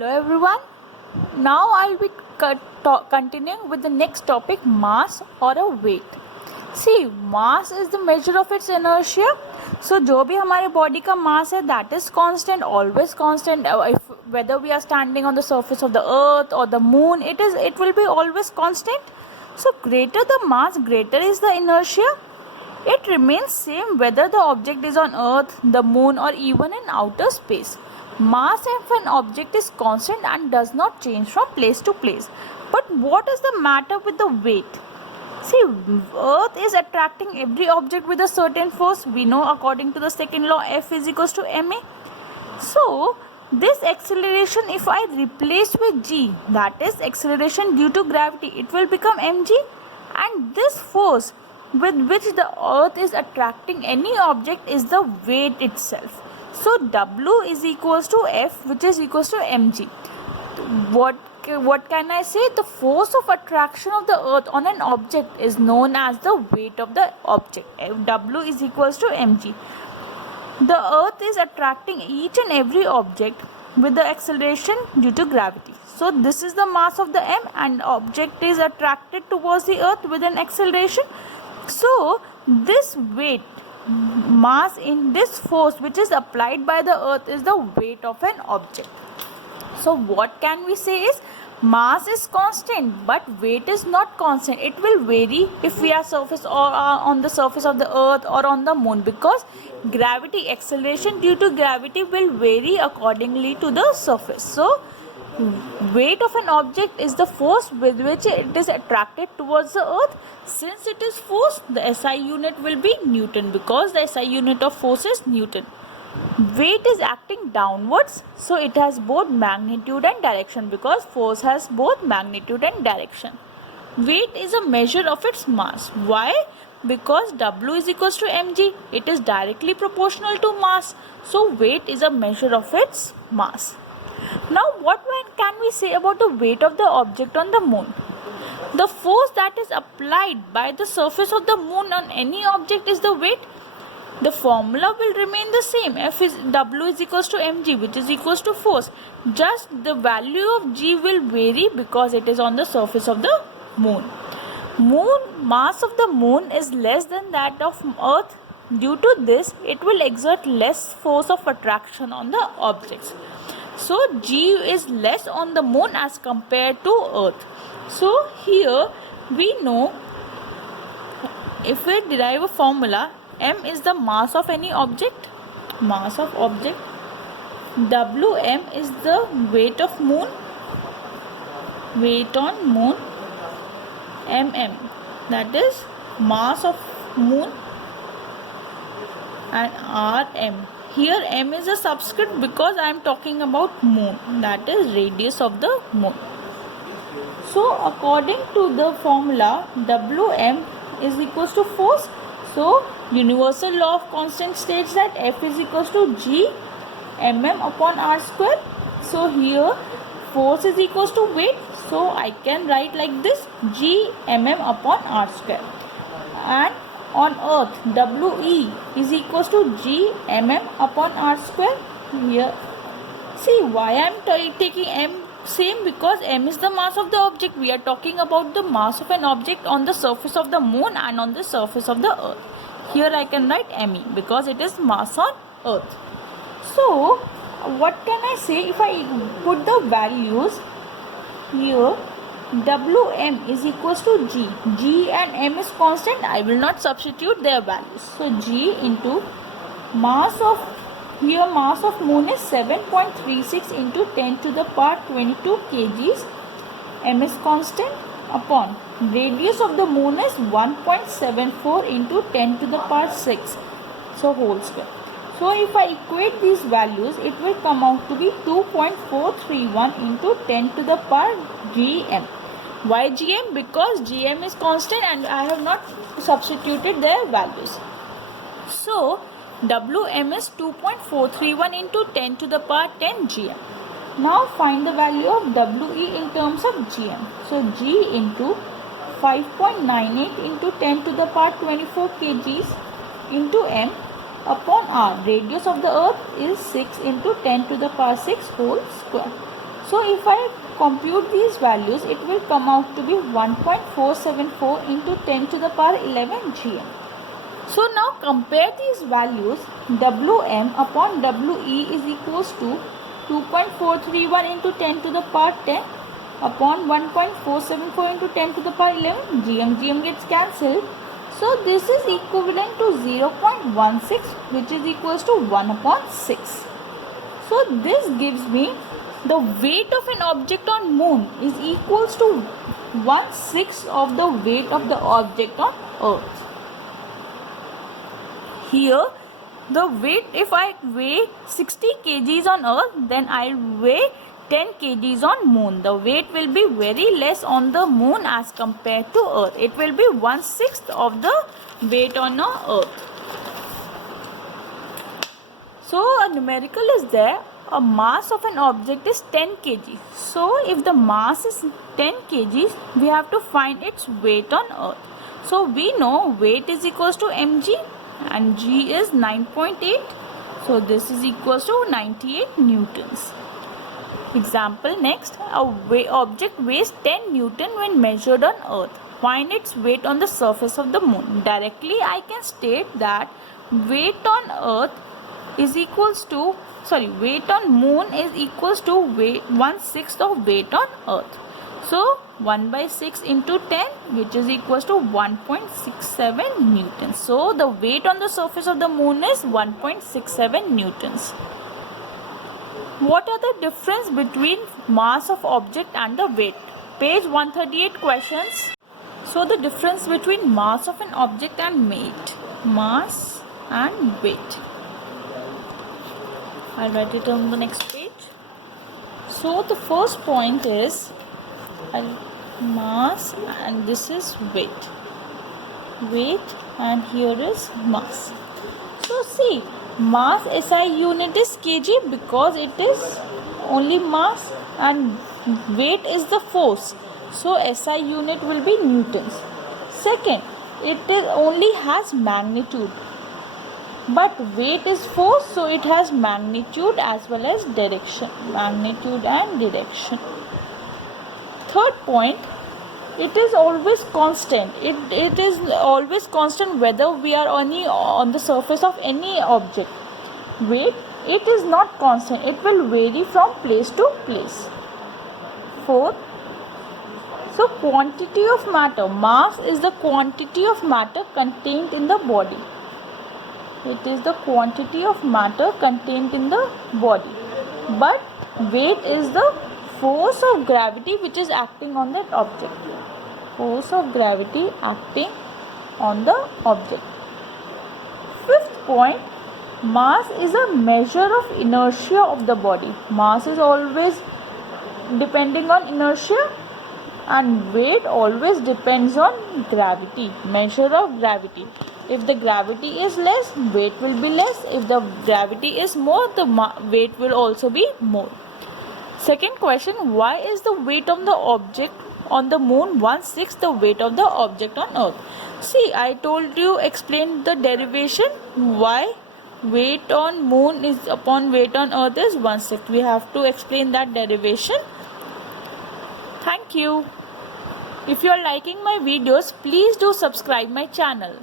Hello everyone. Now I'll be continuing with the next topic, mass or a weight. See, mass is the measure of its inertia. So जो भी हमारे body का mass है, that is constant, always constant. If whether we are standing on the surface of the earth or the moon, it will be always constant. So greater the mass, greater is the inertia. It remains same whether the object is on earth, the moon or even in outer space. Mass of an object is constant and does not change from place to place. But what is the matter with the weight? See, earth is attracting every object with a certain force. We know according to the second law, F is equals to ma. So this acceleration, if I replace with g, that is acceleration due to gravity, it will become mg. And this force with which the earth is attracting any object is the weight itself. So W is equals to F, which is equals to mg. What can I say? The force of attraction of the earth on an object is known as the weight of the object. W is equals to mg. The earth is attracting each and every object with the acceleration due to gravity. So this is the mass of the m, and object is attracted towards the earth with an acceleration. So this weight, mass in this force which is applied by the earth is the weight of an object. So what can we say is, mass is constant but weight is not constant. It will vary if we are surface or on the surface of the earth or on the moon, because gravity, acceleration due to gravity will vary accordingly to the surface. So weight of an object is the force with which it is attracted towards the earth. Since it is force, the SI unit will be Newton, because the SI unit of force is Newton. Weight is acting downwards, so it has both magnitude and direction, because force has both magnitude and direction. Weight is a measure of its mass. Why? Because W is equals to mg. It is directly proportional to mass. So weight is a measure of its mass. Now what can we say about the weight of the object on the moon? The force that is applied by the surface of the moon on any object is the weight. The formula will remain the same. W is equals to mg, which is equals to force. Just the value of g will vary because it is on the surface of the moon. Mass of the moon is less than that of earth. Due to this, it will exert less force of attraction on the objects. So g is less on the moon as compared to earth. So here we know, if we derive a formula, m is the mass of any object, mass of object, Wm is the weight of moon, weight on moon, mm, that is mass of moon, and Rm. Here m is a subscript because I am talking about moon, that is radius of the moon. So according to the formula, Wm is equals to force. So universal law of constant states that F is equals to g mm upon r square. So here force is equals to weight. So I can write like this, g mm upon r square. And on earth, We is equals to g mm upon r square. Here, see why I am taking m same, because m is the mass of the object. We are talking about the mass of an object on the surface of the moon and on the surface of the earth. Here I can write me because it is mass on earth. So what can I say if I put the values here? Wm is equals to g and m is constant. I will not substitute their values. So g into mass of, here mass of moon is 7.36 into 10 to the power 22 kgs. M is constant, upon radius of the moon is 1.74 into 10 to the power 6. So whole square. So if I equate these values, it will come out to be 2.431 into 10 to the power gm. Why gm? Because gm is constant and I have not substituted their values. So Wm is 2.431 into 10 to the power 10 gm. Now find the value of We in terms of gm. So g into 5.98 into 10 to the power 24 kgs into m upon r. Radius of the earth is 6 into 10 to the power 6 whole square. So if I compute these values, it will come out to be 1.474 into 10 to the power 11 gm. So now compare these values. Wm upon We is equals to 2.431 into 10 to the power 10 upon 1.474 into 10 to the power 11. Gm gets cancelled. So this is equivalent to 0.16, which is equals to 1 upon 6. So this gives me the weight of an object on moon is equals to 1/6 of the weight of the object on earth. Here the weight, if I weigh 60 kgs on earth, then I'll weigh 10 kgs on moon. The weight will be very less on the moon as compared to earth. It will be 1/6 of the weight on earth. So a numerical is there. A mass of an object is 10 kg. So if the mass is 10 kgs, we have to find its weight on earth. So we know weight is equals to mg and g is 9.8. So this is equals to 98 newtons. Example next. A object weighs 10 newton when measured on earth. Find its weight on the surface of the moon. Directly I can state that weight on earth is equals to weight on moon is equals to 1/6 of weight on earth. So 1/6 into 10, which is equals to 1.67 newtons. So the weight on the surface of the moon is 1.67 newtons. What are the difference between mass of object and the weight? Page 138 questions. So the difference between mass of an object and weight. Mass and weight. I'll write it on the next page. So the first point is mass and this is weight. Weight and here is mass. So see, mass SI unit is kg because it is only mass, and weight is the force. So SI unit will be newtons. Second, it is only has magnitude. But weight is force, so it has magnitude as well as direction. Magnitude and direction. Third point, it is always constant. It is always constant whether we are on the surface of any object. Weight, it is not constant. It will vary from place to place. Fourth, so quantity of matter. Mass is the quantity of matter contained in the body. It is the quantity of matter contained in the body. But weight is the force of gravity which is acting on that object. Force of gravity acting on the object. Fifth point, mass is a measure of inertia of the body. Mass is always depending on inertia and weight always depends on gravity. Measure of gravity. If the gravity is less, weight will be less. If the gravity is more, the weight will also be more. Second question, why is the weight of the object on the moon 1/6 the weight of the object on earth? See, I told you, explain the derivation. Why weight on moon is upon weight on earth is 1/6. We have to explain that derivation. Thank you. If you are liking my videos, please do subscribe my channel.